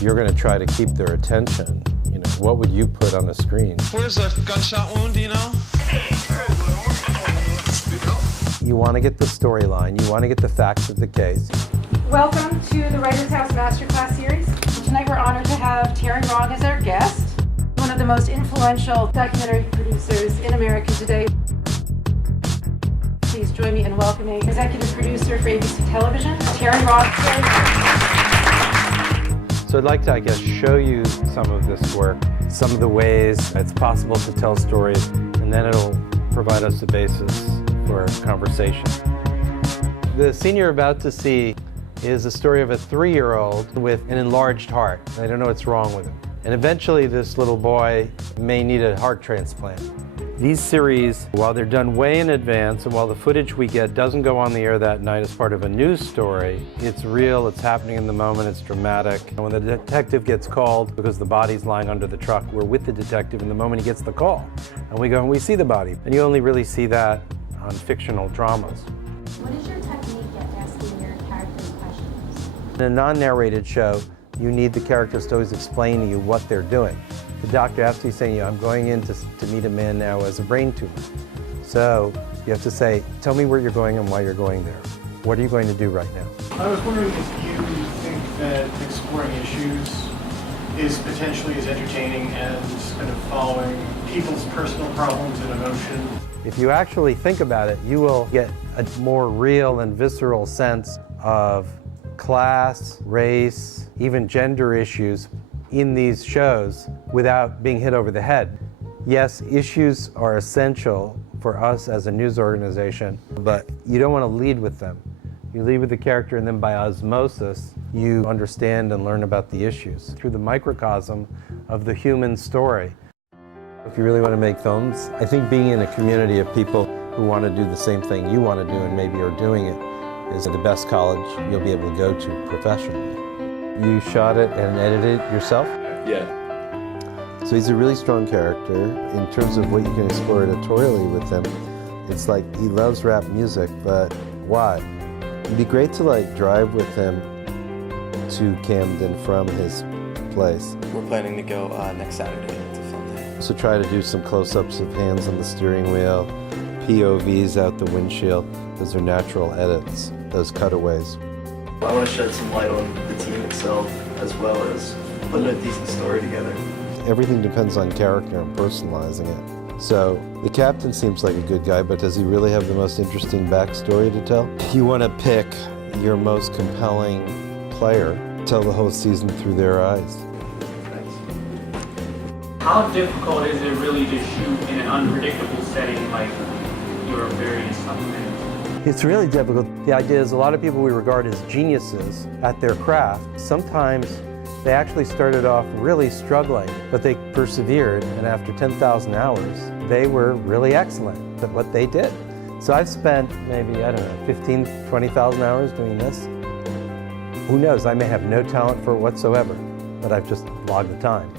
You're going to try to keep their attention. You know, what would you put on a screen? Where's a gunshot wound, do you know? You want to get the storyline. You want to get the facts of the case. Welcome to the Writers House Masterclass Series. Tonight we're honored to have Terry Wrong as our guest, one of the most influential documentary producers in America today. Please join me in welcoming executive producer for ABC Television, Terry Wrong. So I'd like to, I guess, show you some of this work, some of the ways it's possible to tell stories, and then it'll provide us a basis for conversation. The scene you're about to see is a story of a 3-year-old with an enlarged heart. They don't know what's wrong with him. And eventually this little boy may need a heart transplant. These series, while they're done way in advance, and while the footage we get doesn't go on the air that night as part of a news story, it's real, it's happening in the moment, it's dramatic. And when the detective gets called, because the body's lying under the truck, we're with the detective in the moment he gets the call. And we go and we see the body. And you only really see that on fictional dramas. What is your technique at asking your characters questions? In a non-narrated show, you need the characters to always explain to you what they're doing. The doctor has to be saying, I'm going in to meet a man now as a brain tumor. So you have to say, tell me where you're going and why you're going there. What are you going to do right now? I was wondering if you think that exploring issues is potentially as entertaining as kind of following people's personal problems and emotion. If you actually think about it, you will get a more real and visceral sense of class, race, even gender issues in these shows without being hit over the head. Yes, issues are essential for us as a news organization, but you don't want to lead with them. You lead with the character, and then by osmosis, you understand and learn about the issues through the microcosm of the human story. If you really want to make films, I think being in a community of people who want to do the same thing you want to do and maybe are doing it is the best college you'll be able to go to professionally. You shot it and edited it yourself? Yeah. So he's a really strong character. In terms of what you can explore editorially with him, it's like he loves rap music, but why? It'd be great to like drive with him to Camden from his place. We're planning to go next Saturday to film that. So try to do some close-ups of hands on the steering wheel, POVs out the windshield. Those are natural edits, those cutaways. I want to shed some light on the team itself, as well as putting a decent story together. Everything depends on character and personalizing it. So the captain seems like a good guy, but does he really have the most interesting backstory to tell? You want to pick your most compelling player, tell the whole season through their eyes. How difficult is it really to shoot in an unpredictable setting like your various supplements? It's really difficult. The idea is a lot of people we regard as geniuses at their craft. Sometimes they actually started off really struggling, but they persevered, and after 10,000 hours, they were really excellent at what they did. So I've spent maybe, I don't know, 15, 20,000 hours doing this. Who knows, I may have no talent for it whatsoever, but I've just logged the time.